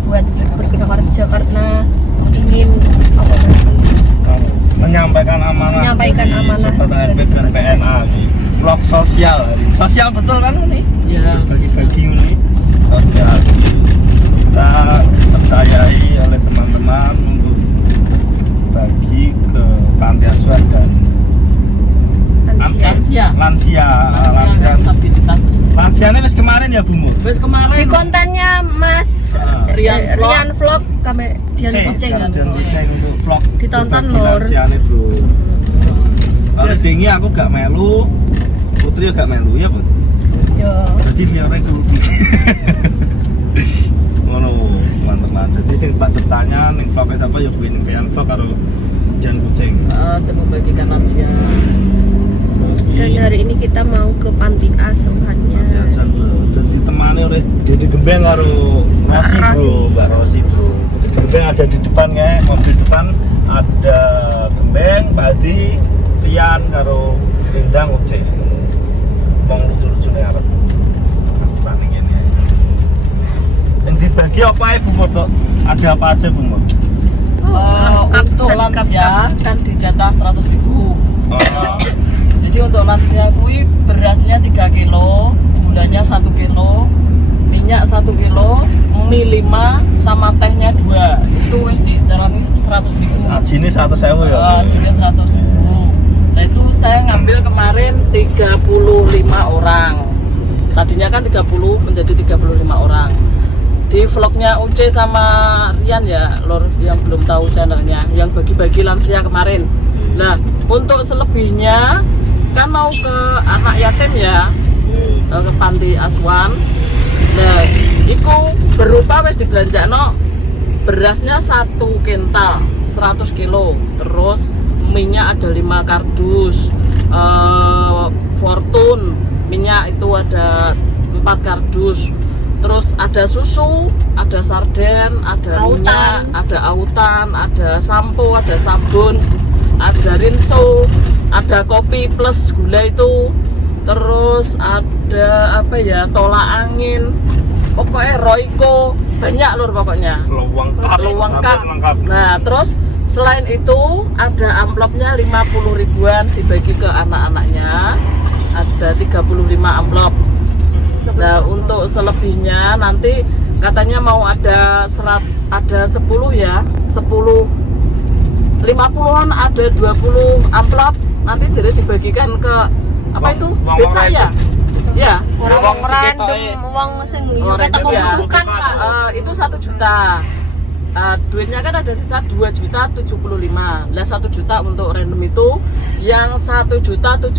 buat Berkunoharjo karena ingin apa sih? Menyampaikan amanah Sobat ANP dan PNA nih. Vlog sosial hari ini. Sosial betul kan ini? Iya. Bagi-bagi ini sosial. Kita dipercayai oleh teman-teman untuk bagi ke panti asuhan dan lansia disabilitas. Lansianya wis kemarin ya Bu Mu? Wis kemarin Di kontennya Mas Rian Vlog kami Dian Kucing untuk vlog ditonton bagi lor. lansiane Bro. Kalau dengi aku gak melu, Putri gak melu ya Bu. Yo. Jadi viewernya rugi. Ngono, mantep. Jadi sing tak bertanya ning vlog apa ya kuwi ning Rian Vlog karo Dian Kucing. saya membagikan lansia. Dan hari ini kita mau ke panti asuhannya. Biasa Bro. Dan ditemani oleh Dede Gembeng karo Rosi Bro, Mbak Rosi Bro. Dede Gembeng ada di depan ya, mobil depan ada Gembeng, Badi, Rian karo Rindang Uceng. Wong lucu-lucune arep. Paling ini. Yang dibagi apa ya Bu Mur? Ada apa aja Bu Mur? Untuk lansia kan dijatah 100.000. Jadi untuk lansia kuwi berasnya 3 kilo, gulanya 1 kilo, minyak 1 kilo, mie 5 sama tehnya 2. Itu wis dijarani 100.000. Ajine 100.000 ya. Ajine 100.000. Nah itu saya ngambil kemarin 35 orang. Tadinya kan 30 menjadi 35 orang. Di vlognya Uce sama Rian ya, lor yang belum tahu channelnya, yang bagi-bagi lansia kemarin. Nah untuk selebihnya kan mau ke anak yatim ya, ke panti asuhan. Nah itu berupa wis dibelanjakno berasnya 1 kintal 100 kilo, terus minyak ada 5 kardus, Fortune minyak itu ada 4 kardus, terus ada susu, ada sarden, ada minyak, ada autan, ada sampo, ada sabun, ada rinso, ada kopi plus gula itu, terus ada apa ya, tolak angin, pokoknya Royco, banyak lur pokoknya. Lengkap. Nah terus selain itu ada amplopnya 50 ribuan dibagi ke anak-anaknya, ada 35 amplop. Nah untuk selebihnya nanti katanya mau ada 10 ya, 50-an ada 20 amplop, nanti jadi dibagikan ke apa itu? Becak ya? Ya, Wong random, wong sing kita membutuhkan Kak. Itu 1 juta. Duitnya kan ada sisa 2.075.000. Lah 1 juta untuk random itu, yang 1.075.000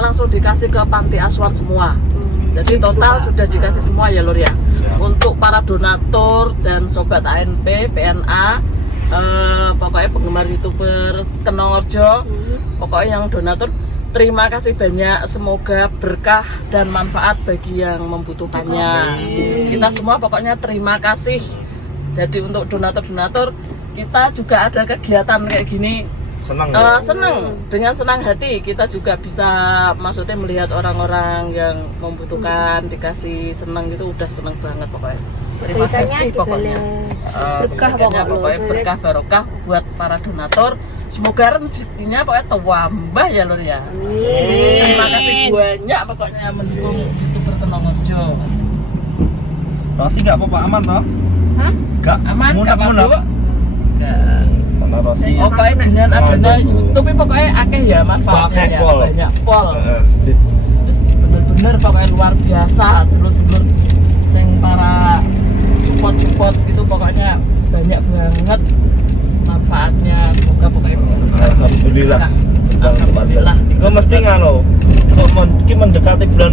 langsung dikasih ke panti asuhan semua. Jadi total sudah dikasih semua ya lur ya. Untuk para donatur dan sobat ANP, PNA, pokoknya penggemar YouTuber Kenongorjo, pokoknya yang donatur, terima kasih banyak. Semoga berkah dan manfaat bagi yang membutuhkannya. Kita semua pokoknya terima kasih. Jadi untuk donatur-donatur, kita juga ada kegiatan kayak gini. Seneng, dengan senang hati kita juga bisa maksudnya melihat orang-orang yang membutuhkan dikasih seneng gitu, udah seneng banget pokoknya. Terima kasih pokoknya. Pokoknya berkah barokah buat para donatur. Semoga rezekinya pokoknya tambah ya lur ya. Terima kasih banyak pokoknya mendukung YouTuber Kenongorjo. Rosi gak apa-apa, aman toh? Hah? Gak aman, gak apa-apa. Mana Rosi? Pokoknya dengan adanya YouTube pokoknya akeh ya manfaatnya ya, banyak pol. Terus bener-bener pokoknya luar biasa, dulur-dulur sing para support itu pokoknya banyak banget manfaatnya. Semoga pokoknya alhamdulillah. Alhamdulillah. Iku mesti ngono. Kok mendekati bulan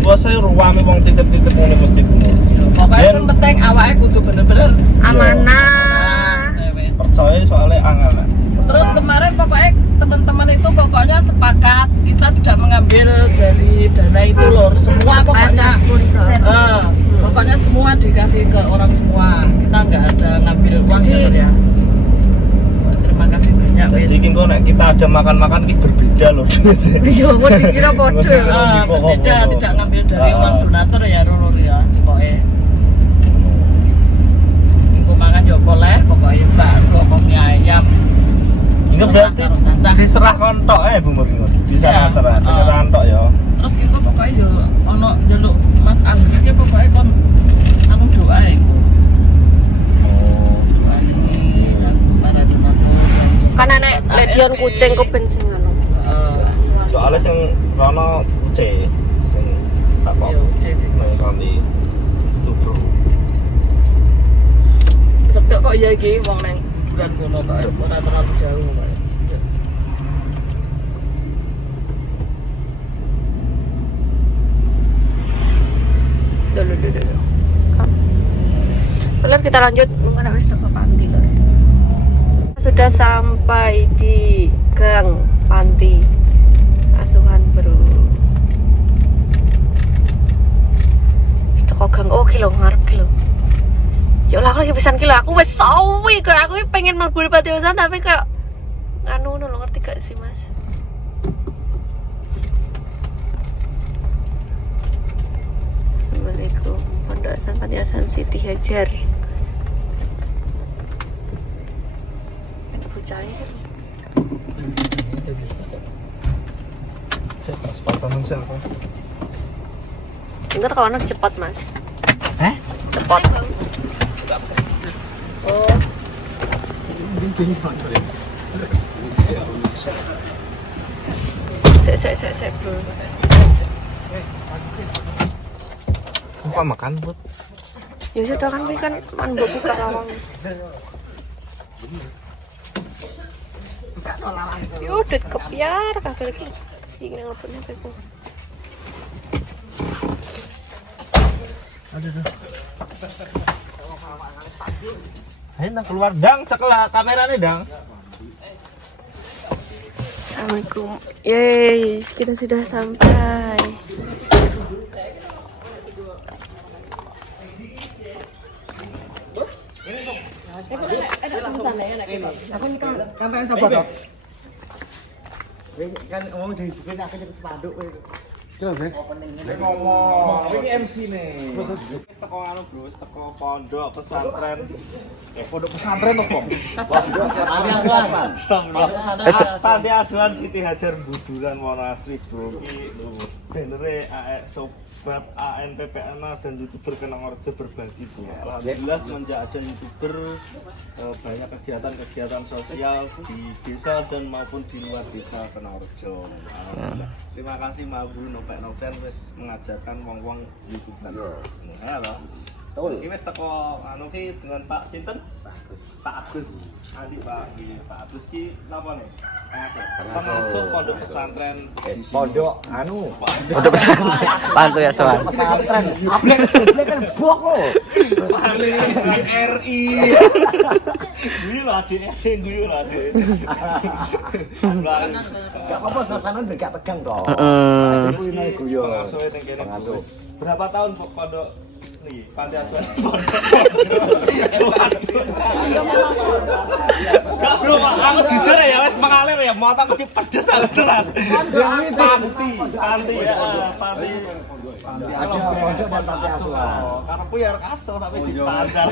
puasa ruame wong titip-titip ngene mesti kumu. Pokoknya yang penting awake kudu bener-bener amanah. Percaya soalnya angan. Terus kemarin pokoknya teman-teman itu pokoknya sepakat kita tidak mengambil dari dana itu lor, semua pokoknya pokoknya semua dikasih ke orang semua, kita nggak ada ngambil uang ya. Terima kasih banyak wes. Jadi kok nek kita ada makan-makan ini berbeda loh. Iya, kok dikira bodoh. Berbeda, tidak ngambil dari uang donatur ya lor ya pokoknya. boleh pokoknya bakso apa mie ayam. Itu berarti diserah kontok Bu Murni. Diserah kontok ya. Terus kita pokoknya yo ono njaluk Mas Anggi ki pokoknya kon anu doa iku. Para donatur Kan enek ledion kucing ku ben sing anu. Soalnya sing rono uce sing tak kok. Yo sing Kali itu bro. cedek kok ya iki wong nang bulan kono kok ora terlalu jauh kok. Dulu. Lur kita lanjut mana wis teko panti lur. Sudah sampai di gang panti asuhan Bro. Teko gang kilo ngarep kilo. Ya lah aku lagi pisan kilo aku wis sawi kayak aku pengen mlebu di panti asuhan tapi kayak nganu lo ngerti gak sih Mas? Assalamualaikum Pondok Asuhan Panti Asuhan Siti Hajar. Ada bocahnya kan? Saya sepatan saya apa? Enggak kawan cepat Mas. Cepat. Oh. Saya bro. Apa makan buat? Ya sudah kan berikan man buka lawang. Yo udah kepiar kagak lagi. Ini ngelapunnya aku. Aduh. Ayo nang keluar dang, cekel kameranya dang. Assalamualaikum. Yeay, kita sudah sampai. Kan ngomong jadi sini aku jadi sepanduk ngomong ini MC nih teko anu bro teko pondok pesantren pondok pesantren apa? Panti Asuhan Siti Hajar Buduran Monasri bro iki benere AE sobat ANTPN dan YouTuber Kenangorjo berbagi bro. Alhamdulillah semenjak ada YouTuber banyak kegiatan-kegiatan sosial di desa dan maupun di luar desa Kenangorjo. Terima kasih Mbak Bu Novel wis mengajarkan wong-wong YouTuber. Halo. Betul. Iki wis teko anu ki dengan Pak sinten? Pak Agus. Adi Pak Agus ki napa nih? Pengasuh pondok pesantren di pondok anu Pondok pesantren Panti Asuhan pesantren update kan bok lo RI gue lah gue lah gak apa-apa suasana udah gak tegang dong pengasuh berapa tahun pondok nih Panti Asuhan gak bro aku jujur ya wes mengalir ya mau tak kecil pedes tenan panti ya panti karena ya kaso tapi dipancar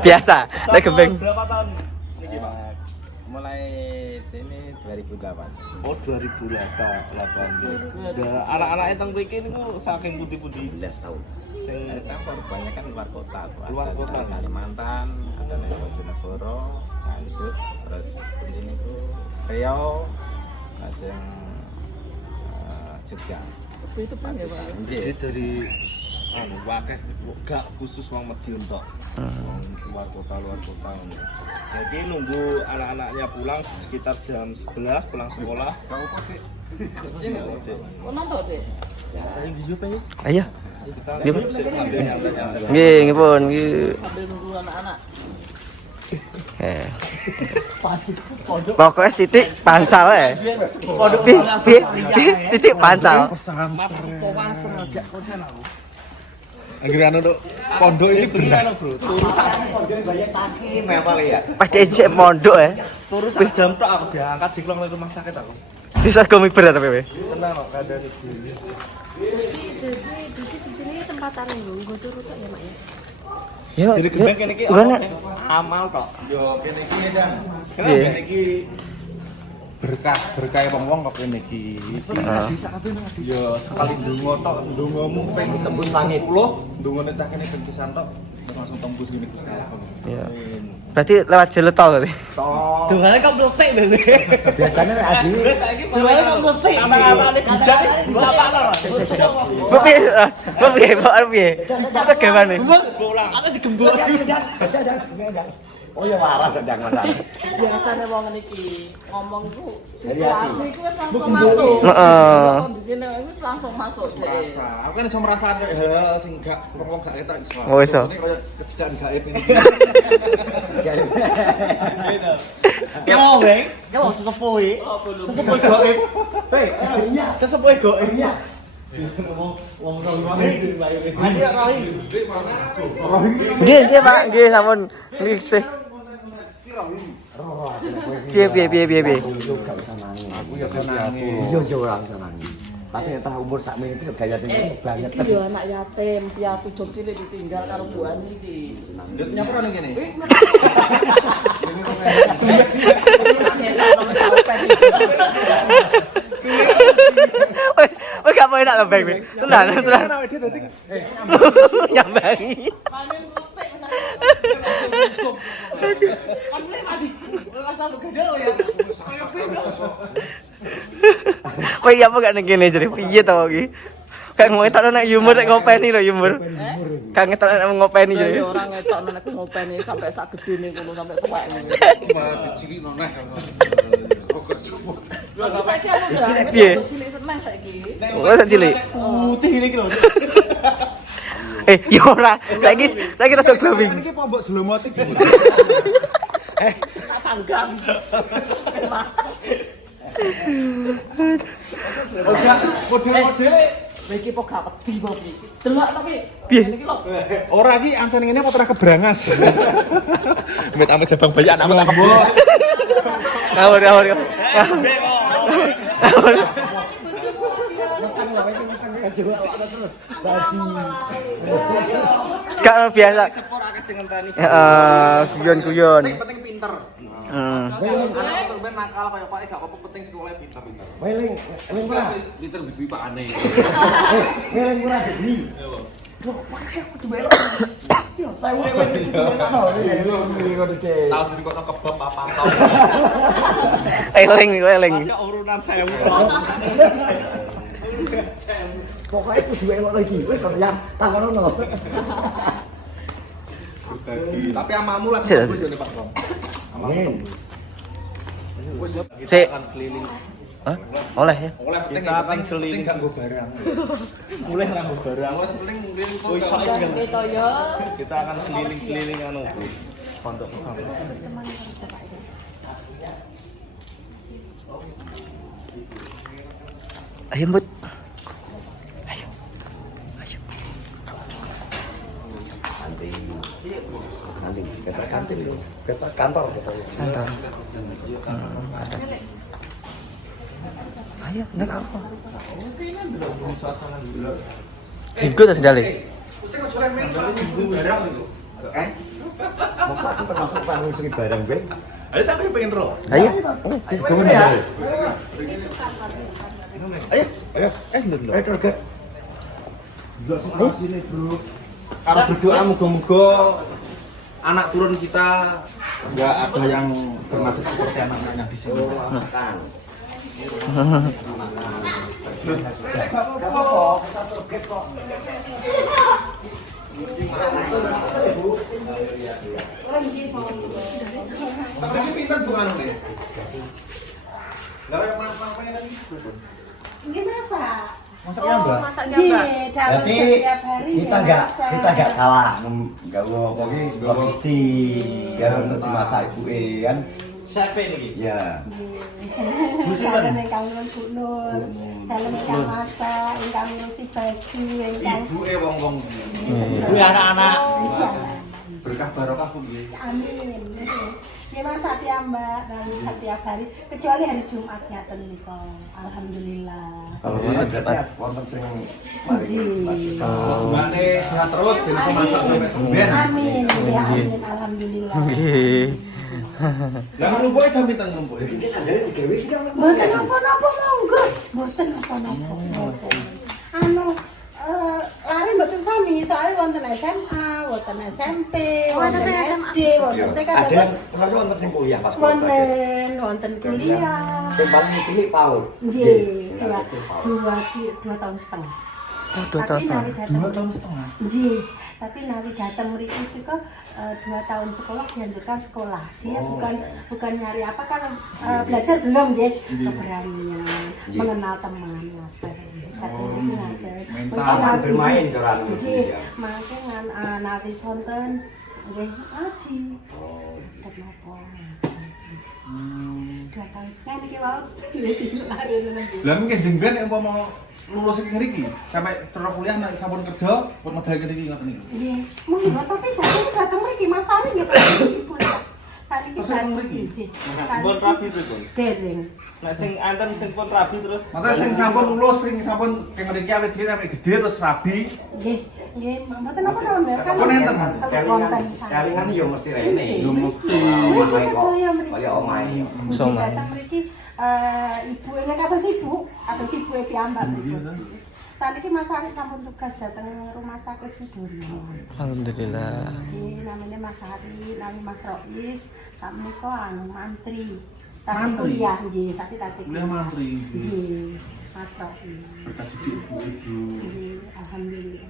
biasa lek gembeng berapa tahun niki Pak mulai sini 2008 oh 2008 anak-anak teng mriki niku saking pundi-pundi 11 tahun sing campur banyak kan luar kota luar kota Kalimantan ada Bojonegoro Nganjuk terus ini tuh Riau lajeng Jogja itu Pak ya Pak. jadi dari wakil gak khusus wong Madiun tok luar kota jadi nunggu anak-anaknya pulang sekitar jam 11 pulang sekolah Nonton deh. saya hidup ya ayo kita sambil nyantai-nyantai nggih pun nggih Sambil nunggu anak-anak. pokoknya Siti pancal ya Siti pancal Akhirnya anu pondok ini bener bro turu banyak kaki apa ya pada ijek pondok ya turu sak jam tok aku diangkat jiklong dari rumah sakit aku bisa komi berat apa tenang kok keadaan itu Jadi di sini tempatan gue turut ya Mak ya. Yo, Jadi gembeng kene iki Gimana? amal tok. Yo kene iki dan Iya. kene iki berkah wong-wong kok kene iki. Ah. Bisa kabeh nang yo sekali ndonga tok ndongamu ping tembus langit 10, ndongane cah kene ping pisan tok langsung tembus ngene Gusti Allah. Iya. Berarti lewat jalur tol berarti. Tok. Dungane kok mletik lho. Biasanya adi. Dungane kok mletik. Kata-katane bijak apa Mbok piye, Mas? Mbok piye, mbok piye? Kita gimana? pulang. Aku digembok. Oh ya waras ndang masalah. Biasanya wong niki ngomong ku situasi ku wis langsung masuk. Heeh. Kondisine wis langsung masuk deh. Merasa. Aku kan iso merasakan kayak hal-hal sing gak wong gak ketok iso. Oh, iso. Ini koyo kejadian gaib ini. Kalau weng, kalau sesepuhe. Sesepuhe gaib. Hei, sesepuhe gaib. Wong iki bayune. Adi rohi. Nggih, Pak. Nggih, sampun. Nggih sih. Piye. Aku ya nangis. Iya ora nangis. Tapi entah umur sakmene iki gaya tinggi banget. Iki yo anak yatim, piatu jom cilik ditinggal karo buane iki. Ndut nyapro ning kene. Woi, gak mau enak lembek, Bek. Tenan. Nyambangi. Woi, iya apa gak ning kene jare? Piye to iki? Kayak ngetok nek humor nek ngopeni lho humor. Kayak ngetok nek ngopeni Ya jare. orang ngetok nek ngopeni sampai sak gedene ngono sampai tuwek ngono. Malah dicilino neh. Lah saiki aku udah Piye? cilik seneng saiki. Oh, tak cilik. Putih ini lho. Ya ora. Saiki rada glowing. Iki kok mbok slomot iki. Tak panggang. Model-modele Iki kok gak wedi kok iki. Delok tapi. Piye? Iki lho. ora iki ancen ngene apa ora kebrangas. Mbet ame jabang bayi anakmu tak kebon. Ngawur. Gak biasa. Sepur akeh sing ngenteni. Guyon. Sing penting pinter. Anak sampean nakal kaya Pak gak apa-apa penting sekolah pinter. Weling ora. Pinter bibi pakane. Weling ora dadi. Tahu jadi kok kebab apa tau. Eling. Ada urunan 1000. Pokoke kudu elok lagi. Wis to ya, takonono. Tapi amamu langsung bos jane Pak Bro. Amin. Sik. Akan keliling. Hah? Oleh ya? Oleh penting Kita akan penting keliling. gak nggo barang. Mulai rambut barang. Oleh penting mungkin kok. Woi, soalnya Gitu ya. kita akan keliling-keliling anu pondok pesantren. Ayo, Mbut. Nanti kita kantin lho. Kita kantor kita. Kantor. Ayo, nek apa? Jigo ta sendale? Cek aja remen barang itu. Masa aku termasuk tamu sing barang gue. Ayo tapi pengen ro. Ayo. Ayo. Ndut. Ayo target. Sini, Bro. Karena berdoa moga-moga anak turun kita nggak ada yang termasuk seperti anak-anaknya di sini. Makan. Tapi pinter bukan nih. Nggak ada apa-apa tadi. Ini masak. Masaknya Mbak. Masaknya Iya, Mbak. dalam Berarti setiap hari kita nggak salah nggak ngomongi logistik ya untuk dimasak ibu kan Chef ini. ya dalam ingkang ngurus Bu Nur, dalam ingkang masak, ingkang ngurusi baju, ingkang Ibu wong-wong Wih anak-anak. berkah barokah pun nggih. amin. Ya masak ya Mbak, dan setiap hari kecuali hari Jumat ngaten nika. Alhamdulillah. Kalau wonten berarti wonten sing mari. Gimana sehat terus, bisa masak sampai sembilan. Amin. Ya amin alhamdulillah. Nggih. Jangan lupa jam bintang lumpur. Iki sandene digawe iki kan. Mboten napa-napa monggo. Mboten napa-napa. Anu lari mboten sami, soalnya wonten SMA, wonten SMP, wonten SD, wonten TK. Ada termasuk wonten sing kuliah pas Wonten kuliah. Sing paling cilik PAUD. Nggih, 2 tahun setengah. Oh, 2 tahun setengah. 2 tahun setengah. Nggih, tapi nari datang mriki itu kok 2 tahun sekolah dianjurkan sekolah. Dia bukan nyari apa kan belajar belum nggih, keberanian, mengenal teman apa. Mental bermain coran. Nggih, mangke nawi sonten nggih ngaji. Kenapa? 2 tahun setengah niki wae. Lah mungkin jengben yang mau lulus iki ngriki sampai terus kuliah nek sampun kerja pun medal ngriki ngoten niku. Nggih, monggo tapi datang mriki masane nggih kuliah. Saniki saniki. Pun rabi itu pun. Dereng. Nek sing anten sing pun rabi terus. Mate sing sampun lulus ping sampun keng ngriki awet cilik sampai gede terus rabi. Nggih, nggih, mboten napa-napa Mbak. Kan Apa nenten? Kalingan yo mesti rene. Yo mesti. Kaya omahe. Sama. Datang mriki ibu nya kados ibu atau ibu piyambak mriku. Saniki Mas Ari sampun tugas datang rumah sakit Sudono. Alhamdulillah. Ini namanya Mas Ari, namanya Mas Rois, kami kok mantri. Tapi kuliah nggih, tapi Kuliah mantri. nggih. Mas Rois. Berkat didik ibu-ibu. Nggih, alhamdulillah.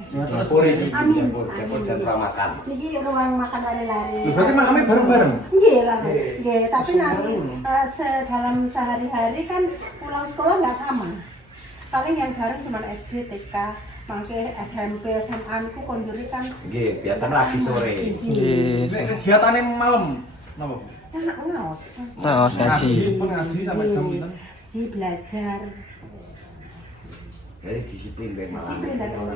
Dapur ini, Amin. dapur dan ruang makan. Niki ruang makan lari-lari. Lho berarti makamnya bareng-bareng. Nggih lah. Nggih, tapi nanti dalam sehari-hari kan pulang sekolah nggak sama. Paling yang bareng cuma SD, TK, mangke SMP, SMA niku konjuri kan. Nggih, biasanya lagi sore. Nggih. Nek kegiatane malam napa? Enak ngaos. Nah, ngaji. Pun ngaji sampai jam pinten? Ji belajar. Jadi disiplin kayak malam. Disiplin datang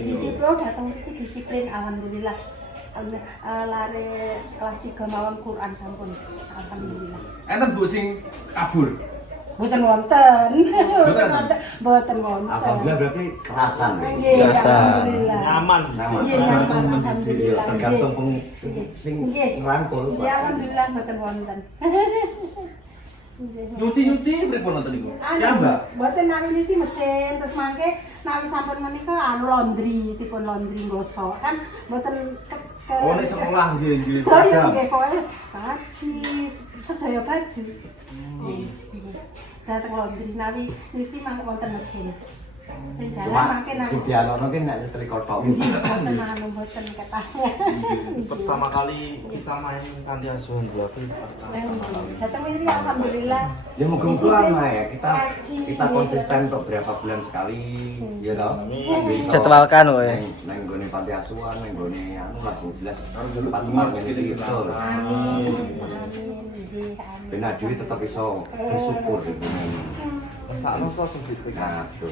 disiplin datang itu disiplin alhamdulillah. Lare kelas 3 mawon Quran sampun. Alhamdulillah. Enten Bu sing kabur. Mboten wonten. Mboten? Mboten wonten. Alhamdulillah berarti kerasan nih. Nggih, Biasa. alhamdulillah. Nyaman. Nggih, nyaman, alhamdulillah. Tergantung sing Nggih. ngerangkul. Ya alhamdulillah mboten wonten. Nyuci-nyuci pripun nonton niku? Ya, Mbak. Mboten nawi nyuci mesin terus mangke nawi sampun menika laundry, tipun laundry gosok kan mboten Oh nek sekolah nggih nggih. sedaya nggih kowe baju, sedaya baju. Dateng laundry nawi nyuci mangke wonten mesin. Sing jalan mangke nawi. Sing dianono ki nek seteli kotok. Mboten anu mboten ketahuan. Pertama kali kita main panti asuhan Blapi. Datang ini alhamdulillah. Ya muga-muga lama ya kita konsisten untuk berapa bulan sekali, ya toh. Jadwalkan kowe. Nang nggone panti asuhan, nang nggone anu langsung jelas tempat ngene iki betul. Amin. Amin. Nggih, amin. Ben dhewe tetep iso bersyukur gitu. Sakno sosok gitu. Nah, betul.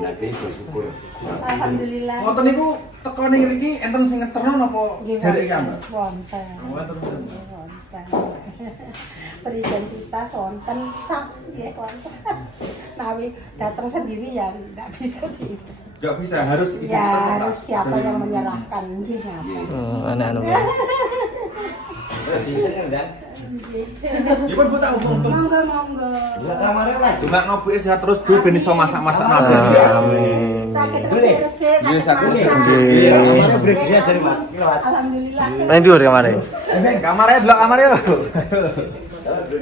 Nah, dhewe bersyukur. Alhamdulillah. Ngoten niku teko ning mriki enten sing ngeterno napa derek iki, Mbak? Wonten. Wonten. Wonten. Beridentitas wonten sak nggih wonten. Nawi datang sendiri ya enggak bisa gitu. Enggak bisa, harus ikut Ya terus. harus siapa yang menyerahkan nggih ngapa. Anak-anak. Jadi udah. Gimana Bu tak untung-untung. Monggo. Ya kamare lah. Mbak nobuke sehat terus Bu ben iso masak-masak nabung. Amin. Sakit resik-resik, sakit sakit masak. Nggih. Kamare breaknya dari Mas. Alhamdulillah. Main dhuwur kemarin. Kamarnya delok kamar yo.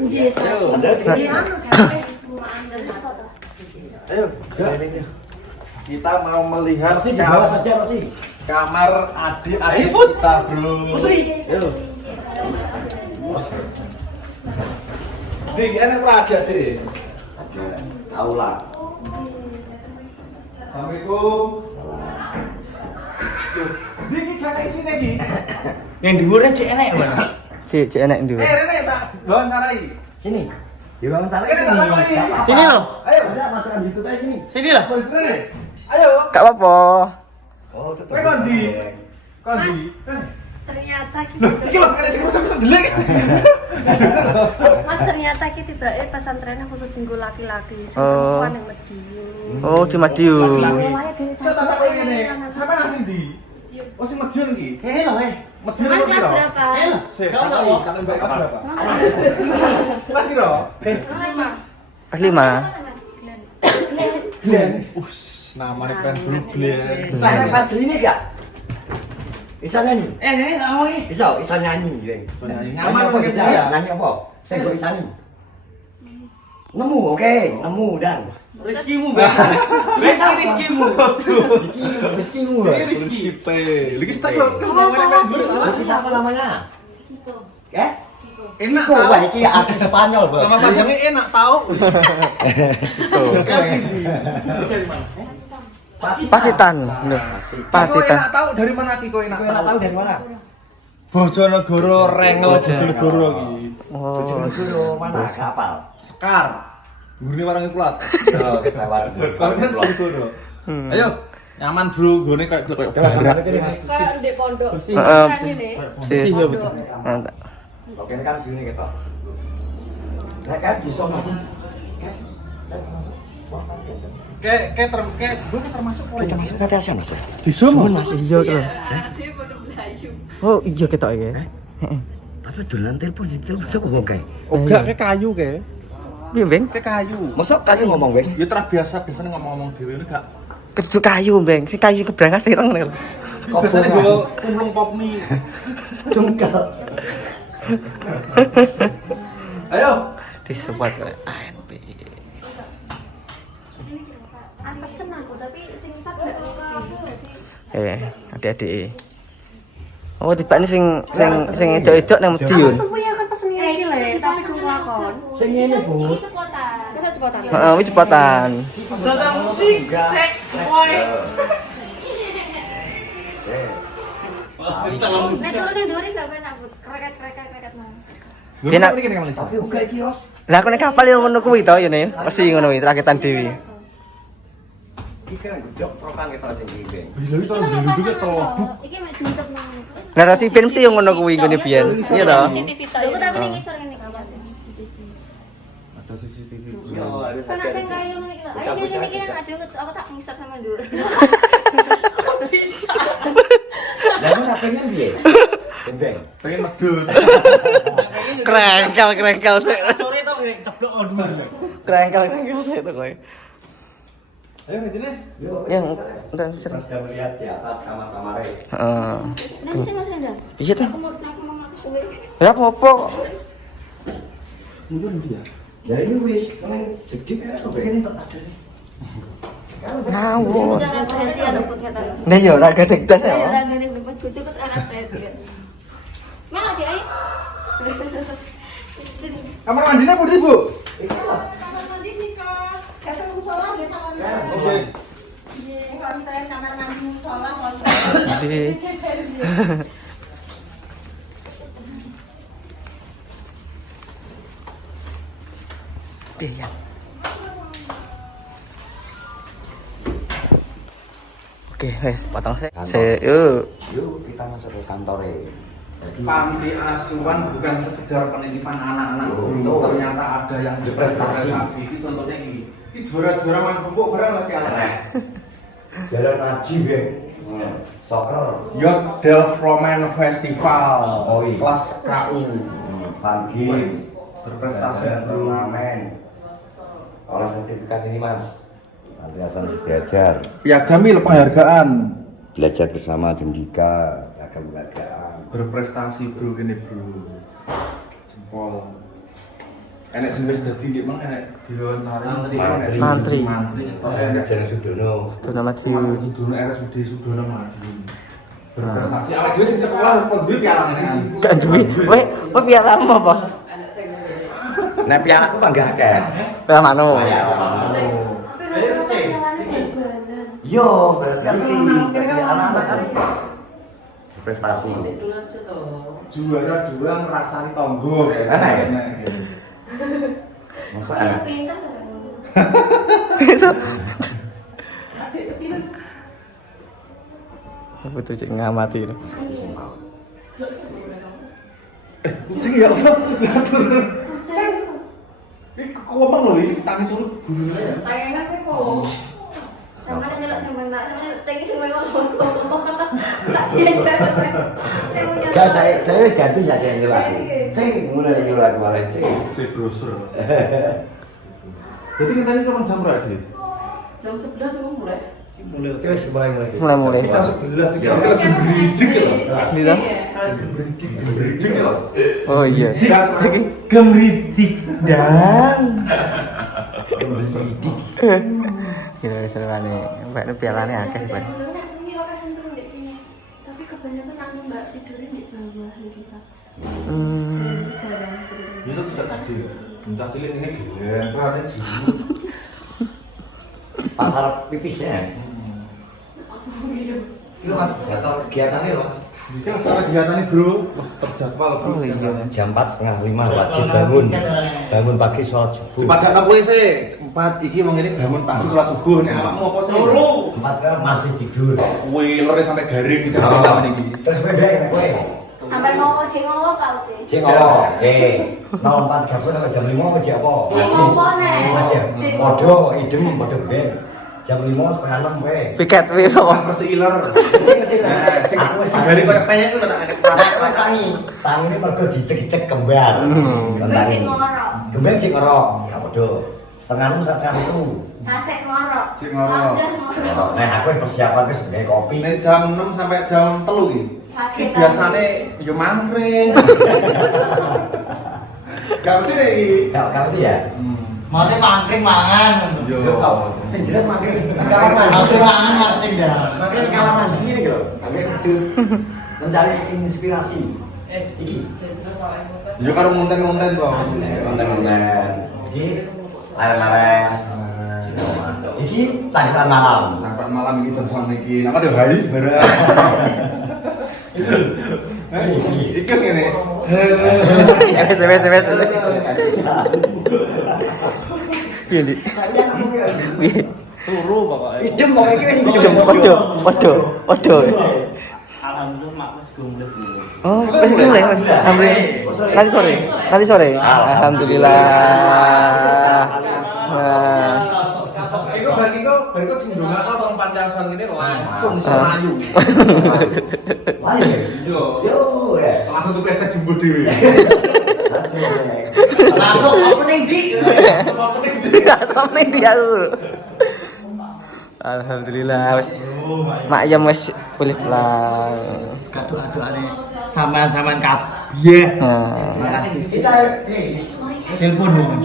Nggih, sakit. Di anu guys, Ayo, kita mau melihat Rosi di bawah saja Rosi. kamar adik-adik kita, Bro. Putri. Yo. Dik, enak ora adik-adik? Aula. Assalamualaikum. Dik, iki gak isine iki. Yang dhuwure cek enek, Mas. Cek enek dhuwur. Rene tak bawa sarai. Sini. Di bawah sana Sini, sini. tak lagi. Sini loh. Ayo. Udah masukkan di situ aja sini. Sini lah. Bos Rene. Ayo. Gak apa-apa. Oh, tetep. Kowe kondi. Kondi. ternyata Iki lho kene sing bisa ndelik. Mas ternyata kita tidak pesantrennya khusus jenggo laki-laki, sing Oh. perempuan yang Madiun. Oh, di Madiun. Mulai gini Saya tak tahu ini. Sampai nasi di. Oh sing Madiun iki. Kene lho Madiun Mas apa kelas piro? berapa? Sik, kata Mbak kelas berapa? Kelas piro? Kelas 5. Glen. Namanya keren bro Glen. Lah nek Fadli ini gak bisa nyanyi? Bisa nyanyi, Glen. Bisa nyanyi. Nyaman Nyaman apa gitu bisa? ya? Nyanyi apa? Saya kok bisa nyanyi. Nemu, oke, nemu dan rezekimu, Bang. Bang, rezekimu. Rezekimu. Ini Rizky P. Rizky tak lho. Rizky siapa namanya? Enak Kok tau. wah iki asli Spanyol, Bos. Nama panjangnya enak tau. Pacitan. Bener. Pacitan. Enak tau dari mana Ki kok enak Kau enak tau? tahu dari mana? Bojonegoro Rengel Bojonegoro iki. Oh. Bojonegoro mana? Kapal. Sekar. Gurine warung iklat. Oh, ketahuan. Warungnya Bojonegoro. Ayo, nyaman bro, gone kayak Coba sebentar ini Mas. Kayak di pondok. Heeh. Kan ini. Sis. Pondok. Mantap. Oke kan gini gitu. Nek kan di sono. kayak gue termasuk Kita masuk ke atas Mas. Di sono. Mas. Iya kan. Oh, iya ketok iki. Heeh. Tapi dolan telepon di telepon sapa wong kae? Oh, gak kayak kayu kayak. Piye, Beng? kayak kayu. Mosok kayu ngomong weh. Ya terbiasa biasanya ngomong-ngomong dhewe ini gak. Keduduk kayu, Beng. Si kayu keberangkas ireng nih. Biasanya gue kumlung pop mie. Tunggal. Ayo. Disebut ANP. Pesen aku tapi sing sabar Adik-adik. Oh, tiba ini sing edok-edok nang Madiun. Semuanya kan pesen iki lho, tapi gue nglakon. Sing ngene, Bu. Masa cepetan. Heeh, wis cepetan. Dalam musik. Sek, kowe. Nek turune nduri gak penak, Bu. Kreket mah. Enak. Tapi uga iki, Ros. Lah aku nek kapal yo ngono kuwi to yo ne. Pasti ngono kuwi rakitan dhewe. Iki kan gedhok prokan ketok sing iki. Bila itu dulu to. Iki mek diutup nang. Narasi film mesti yo ngono kuwi ngene biyen. Iya to? CCTV to. Lho tapi ning isor ngene iki CCTV. Ada CCTV. Yo, ada Kan sing kayu ngene iki lho. Ayo ini iki yang ada aku tak ngisor sama ndur. Lah kok pengen piye? Beng. Pengen medun. Krengkel sik. Sore to ceblok dhuwur. Krengkel sik to kowe. Ayo ngene. Yang entar sering. Sudah melihat di atas kamar-kamar. Heeh. Nanti sih Mas Renda. Iya to. Aku mau aku suwe. Ya apa-apa. Mundur dia. Ya ini wis kan jedip kok pengen tak ada. Ngawur. Jangan perhatian rumput kata. Nah yo ora gede blas Ayo ya. ora ngene rumput bojoku anak perhatian. Mau di ayo. Kamar mandinya putih, Bu. Kamar mandi nih kok. Datang musola dia kamar mandi. Oke. Kalau misalnya kamar mandi musola kalau Iya. Oke, wes potong sih. Yuk. Yuk kita masuk ke kantor ya. Panti asuhan bukan sekedar penitipan anak-anak Betul. ternyata ada yang berprestasi. Ini contohnya ini. Ini juara-juara main bongkok barang lagi anak. Jalan Haji, Beng. Soccer. Youth Development Festival. Oh, iya. Kelas KU. Pagi. Berprestasi, bro. Turnamen. Oleh sertifikat ini, Mas. Nanti asal belajar. Piagamil penghargaan. Belajar bersama Jendika. Agam penghargaan. Berprestasi bro gini bro. Jempol. Enek sing wis dadi ndik mang enek diwawancara Mantri. Mantri enek Jalan Sudono. Itu nama Mas Madiun. Sudono RSUD Sudono Madiun. Berprestasi awake dhewe sing sekolah kok duwe piala ngene. Gak duwe. Weh piala apa? Nah, piala aku bangga akeh. Piala mano. Yo, berarti kan anak-anak kan prestasi. Juara dua ngrasani tonggo. Enak ya? Masa enak? Butuh cek ngamati. Kucing ya apa? Ini kekuatan loh ini, tangi turun bulunya ya. Tangan kok. Sama nyelok sing benak, cek sing ngono. Tak dia. Gak saya wis ganti saja yang nyelak. Cing, mulai nyelak malah cing. Cek brosur. Berarti kita ini kapan jam berapa? Jam 11 aku mulai. Terus mulai. Mulai. Kita 11 ya. Kelas gebredik ya. Di dah. Kelas gebredik ya. Oh iya. Gemritik dan gemritik. Gila seruane. Mbak pialane akeh, Pak. Tapi kebanyakan anu Mbak tidurin di bawah kita. Jarang turun. Itu tidak gede. Entah tilik ini gelenterannya sini. Pasar pipisnya. Itu mas, jatuh kegiatannya mas. Ini kan secara kegiatannya bro, terjadwal bro. Oh iya. Jam 4:30 wajib bangun. Bangun pagi sholat subuh. Pada aku sih 4 iki mau ngene bangun pagi sholat subuh nek awakmu apa sih? 4 kan masih tidur. Wiler sampai garing gitu cerita iki. Terus beda ya kowe. Sampai ngopo sing ngopo kau sih. Cing apa? Mau 4 gabung sampai jam 5 apa jam apa? Cing ngopo nek? Masih podo idem podo ben. Jam 5:30 kowe. Piket wis Kan apa? persi iler. Cing sing Aku wis garing koyo penyek ku tak Nek wis tangi. Tangi ini mergo ditek-ditek kembar. Mbak sing ngorok. Gembel sing ngorok, gak podo. Setengahmu setengah itu. Kasek ngorok. Sing ngorok. Udah ngorok. Nah, aku persiapan wis nggawe kopi. Nek jam 6 sampai jam 3 iki. Iki biasane yo mangkring. Gak mesti nek iki. Gak mesti ya. Mate mangkring mangan. Yo. Sing jelas mangkring kalah mangkring mangan maksudnya ndak. Mangkring kalah mandi iki lho. Sampai kudu mencari inspirasi. Iki. Yo karo ngonten-ngonten to. Konten-konten. Iki laren-laren. Iki cangkran malam. Sampai malam iki jam 9 iki. Napa yo hai bareng. Iki wis ngene. Ya wes. Piye, Dik? Piye? Turu pokoknya. Idem kok iki Idem podo. Alhamdulillah mak wis mulai dulu. Oh, wis mulai, Mas. Alhamdulillah. Nanti sore. Alhamdulillah. Wah. Iku sing ndongakno tong pancasan ngene langsung selayu. Yo. Yo, ya. Langsung tuku es teh jumbo dhewe. Langsung opening di. Sampai dia dulu. Alhamdulillah wis. Mak Yam wis boleh pulang. Kado-kadoane sampean-sampean kabeh. Makasih. Kita telepon.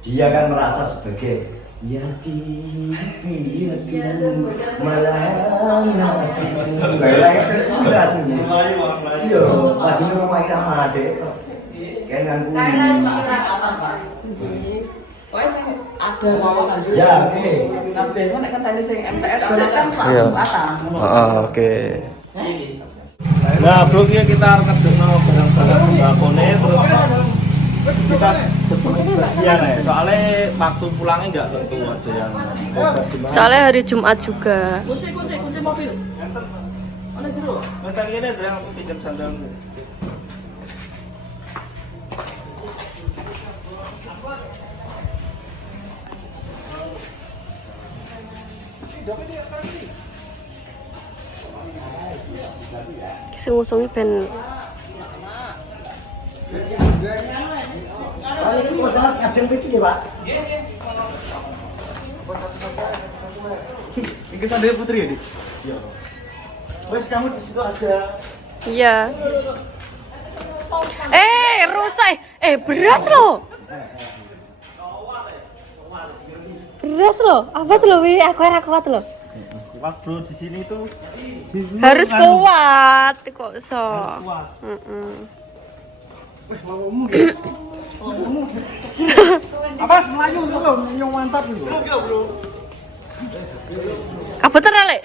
Dia kan merasa sebagai yatim piatu malam nasib. Iya, wadine rumah irama adek kok. Kan Pokoknya sing ada mawon aja. Ya, oke. Nah, biasanya nek katanya sing MTS berarti kan selama Iya. Jumatan. Oh, oke. Nah, bro, kita ngedekno barang-barang sembakone terus kita sebagian ya. Soalnya waktu pulangnya enggak tentu ada yang obat gimana. Soalnya hari Jumat juga. Kunci mobil. Mana jero? Nonton ini ada yang aku pinjam sandalmu. Sing ngusungi ben ini masalah ngajeng iki ya, Pak. Ini sandal Putri ya, Dik? Iya. Wes kamu di situ ada. iya. Rusak. Beras loh. Beras loh. Apa tuh loh, Wi? Aku ora kuat loh. Kuat, bro, di sini tuh. Harus kuat kok so. Apa Melayu itu loh, nyong mantap itu. Enggak, bro. Apa tuh Lek?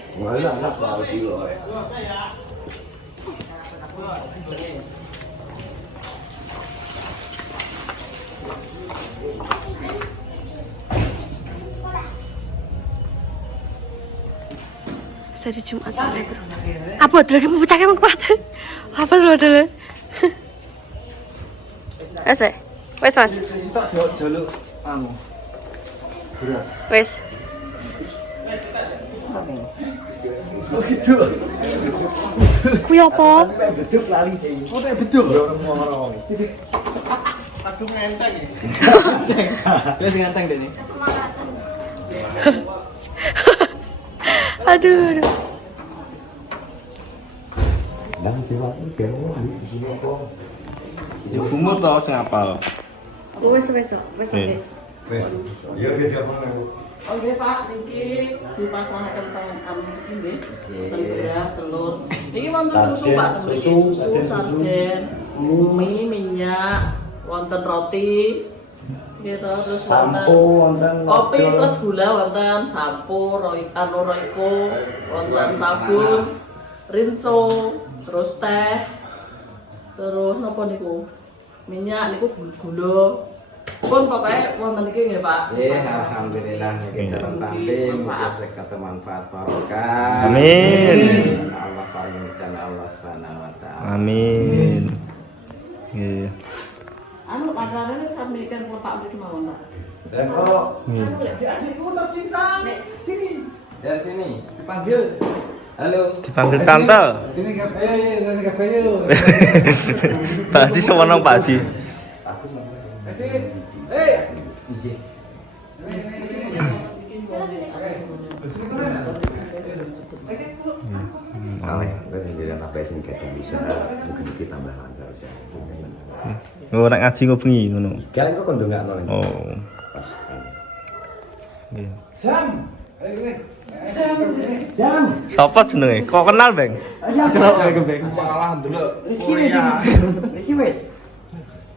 Jadi Jumat sampai bro. Apa lagi mau pecahkan mau kuat? Apa dulu dulu? Wes, wes mas. Tak jaluk anu. Berat. Wes. Oh gitu. Kuwi apa? Beduk lali deh. Oh tak beduk. Aduh ngenteng ya. Wis nganteng dene. Aduh. Nang Jawa iki di sini kok. Ya bumur tau sing apal. Wes besok, wes oke. Ya dia apa? Oke Pak, niki dipasrahaken teng anu nggih. Telur beras, telur. Niki wonten susu Pak, mriki susu, sarden, mie, minyak, wonten roti. Gitu, terus Wonten kopi plus gula wonten, sampo, roiko, wonten sabun, rinso, terus teh. Terus napa niku? Minyak niku gula. Pun pokoknya wonten iki nggih Pak. Alhamdulillah kita tampil mudah manfaat barokah. Amin. Allah paringkan Allah Subhanahu wa taala. Amin. Iya. Anu pakarane sami kan Pak iki mawon Pak. Dan kok Adikku tercinta. Sini. Dari sini dipanggil. Halo. Dipanggil tante. Sini kafe. Pak Adi sewenang Pak Adi. Alhamdulillah apa sing kita bisa mungkin kita tambah lancar aja. Ora ngaji ngobengi ngono. Kan kok ndongakno. Oh. Pas. Iya. Sam. Jam. Sapa jenenge? Kok kenal, Bang? Kenal saya Beng. Malah ndelok. Rizky Rizky wes.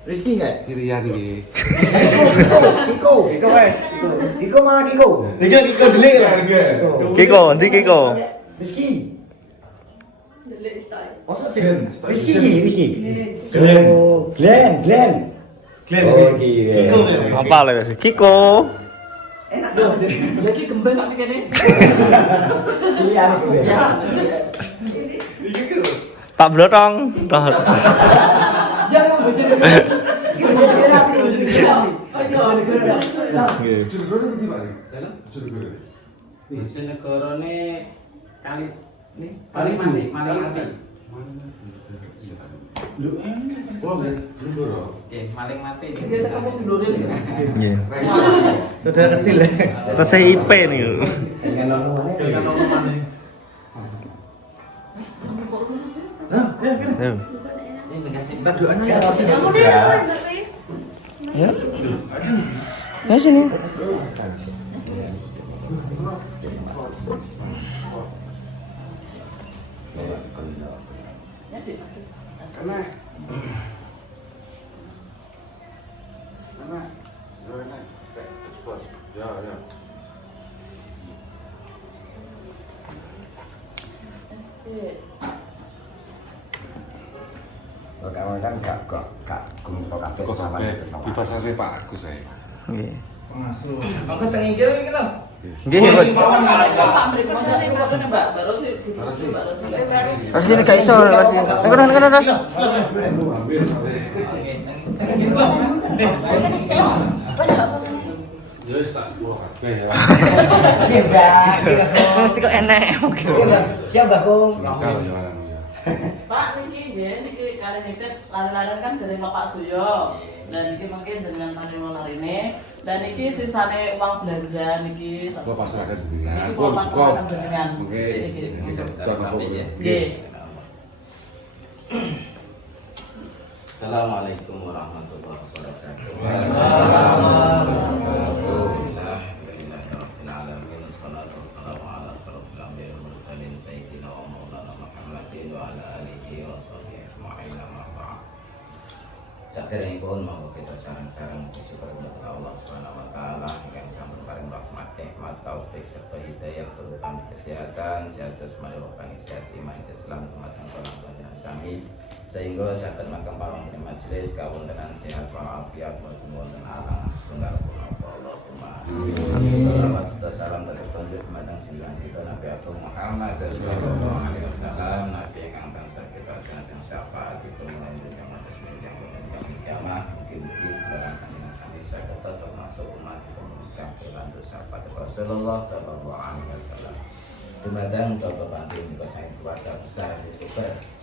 Rizky enggak? Kiri ya nih. Kiko wes. Kiko mana Kiko? Kiko delik lah harga. Kiko, ndi Kiko? Rizky. Oh, Glenn. Rizky. Glenn. Oh, Kiko. Apa lho wis? Kiko. Ya iki gembeng kok kene. Cilian iku. Ya. Pak Blotong. Ya, bojone. Iki bojone aku bojone. Nggih. Bojonegarane kali nih paling mati. Lu oh Bojonegoro. Oke, paling mati. Kita kamu dulure nih. Iya. Saudara kecil ya. Terus IP nih. Pengen ono mana? Kan ono mana? Ya. Kita doanya ya. Ya. Ya sini. Kawan kan gak kumpul kabeh sama di pasar Pak Agus saya. Nggih. Aku tengingkil iki lho. Nggih, Pak. Pak mriki wonten Mbak, baru sih Mbak Rosi. Harus ini gak iso harus. Kan harus. Ya wis tak sepuluh kabeh ya. Iya, Mbak. Mesti kok enak. Oke. Siap, Mbak Kung. Kalau jalan ya. Pak niki nggih niki kali nitip lari-larian kan dari Bapak Suyo. Dan niki mungkin dengan panjenengan larine. Dan niki sisane uang belanja niki. Gua pasrahkan jenengan. Niki kula pasrahkan jenengan. Oke. Nggih. Assalamualaikum warahmatullahi wabarakatuh. Saderengipun monggo kita sareng-sareng bersyukur kepada Allah Subhanahu wa taala ingkang sampun paring rahmat, nikmat, taufik serta hidayah terutama kesehatan, sehat jasmani rohani, sehat iman Islam dumateng kula panjenengan sami sehingga saged makam para nikmat majelis kawontenan sehat walafiat wonten alang setunggal punapa Allahumma shalawat serta salam tertunjuk dumateng junjungan kita Nabi Agung Muhammad sallallahu alaihi wasallam nabi ingkang tansah kita kanjeng syafaatipun menjunjung atas menjang kiamat mugi-mugi barang kanjeng saged tetep masuk umat ingkang dibantu syafaat Rasulullah sallallahu alaihi wasallam dumateng Bapak Panti menika keluarga besar YouTuber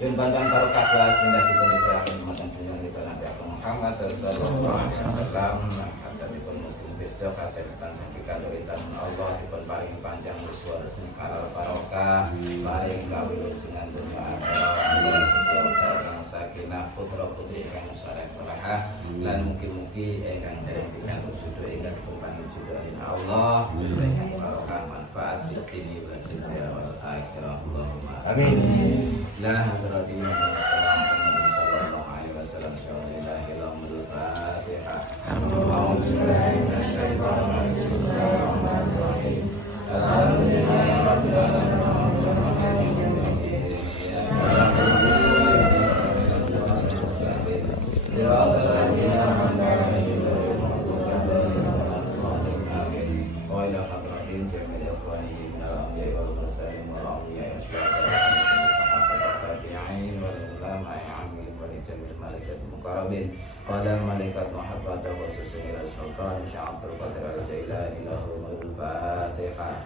Jembatan para kagas pindah di pembicaraan Jembatan Dunia di Nabi Muhammad sallallahu alaihi wasallam ada di pemukul besok hasil tansikan duritan Allah diperparing panjang bersuara sengkala barokah paring kawin dengan dunia akhirat sakinah putra putri yang saleh salehah lan mugi-mugi ingkang dereng sudu ingkang kepanjang judain Allah barokah manfaat sedini wa dunya wal akhirah Allahumma amin la hasratina sallallahu alaihi wasallam syaulillahi ilhamul fatihah Qala malaikat mahabbata wa susunila sultan sya'abul qadir al-jailani lahumul fatihah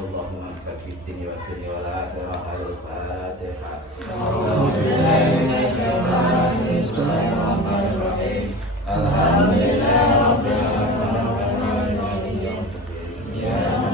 Allahumma kafitin wa dunya wal akhirah al-fatihah bismillahirrahmanirrahim alhamdulillahirabbil alamin ya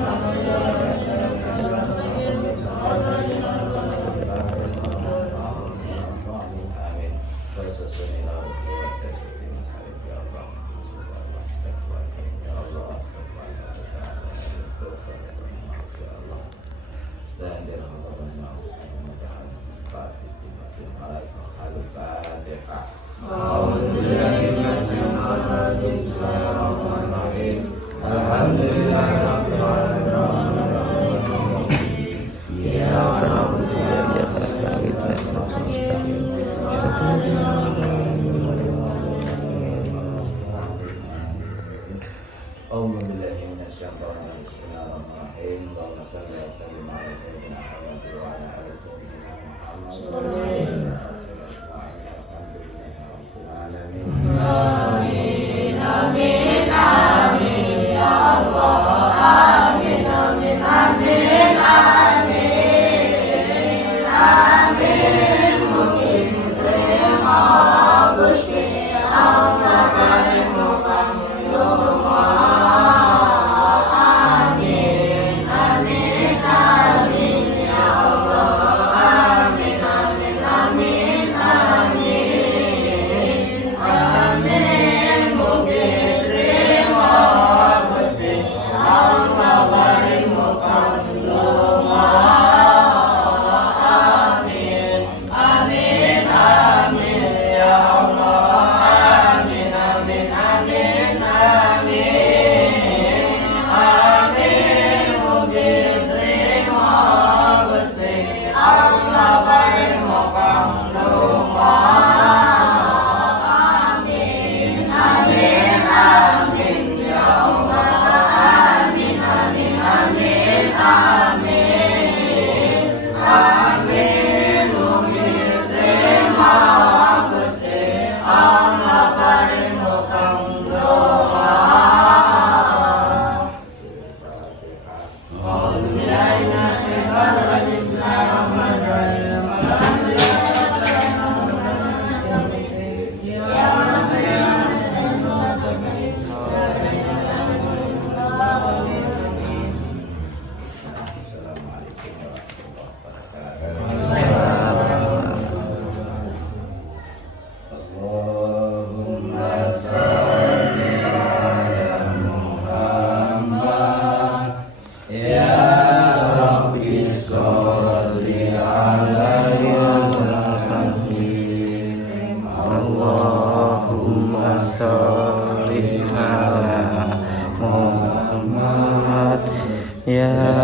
Ya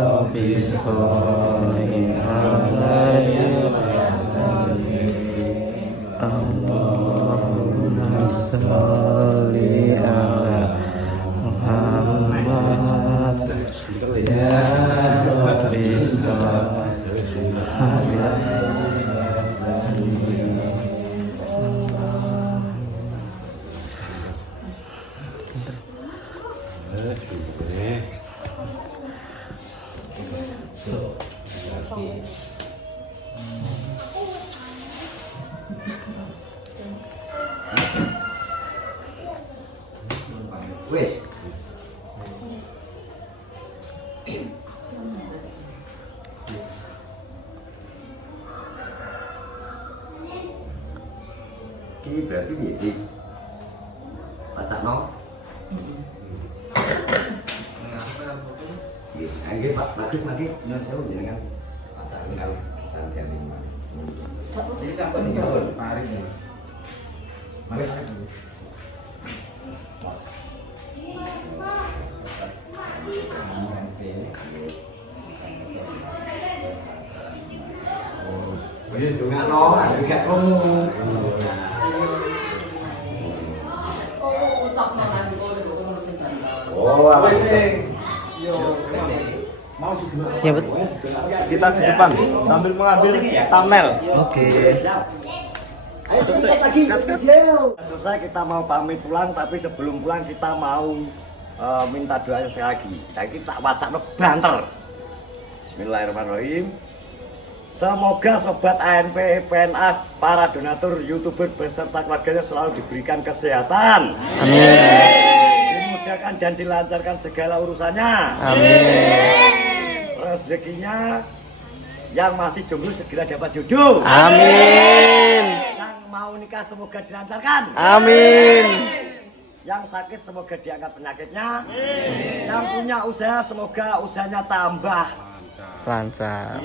Rabbi sholli alaihi Allahumma sholli ala Muhammad Ya Rabbi Wes. Ini berarti ini pasak no. Nggih Pak, bagus mangke nyuwun sewu jenengan. Pasak ingkang santen lima. Jadi sampun nyuwun mari. Mari. Wis dongakno, gak krungu. Oh, Ya betul. Kita di depan sambil mengambil thumbnail. Oke. Ayo selesai lagi. Selesai kita mau pamit pulang, tapi sebelum pulang kita mau minta doanya sekali lagi. Kita wacana banter. Bismillahirrahmanirrahim. Semoga sobat ANP PNA, para donatur, YouTuber beserta keluarganya selalu diberikan kesehatan. Amin. Dimudahkan dan dilancarkan segala urusannya. Amin. Rezekinya yang masih jomblo segera dapat jodoh. Amin. Yang mau nikah semoga dilancarkan. Amin. Yang sakit semoga diangkat penyakitnya. Yang punya usaha semoga usahanya tambah Lancar.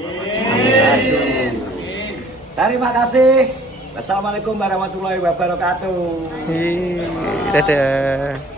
Terima kasih. Wassalamualaikum warahmatullahi wabarakatuh. Dadah.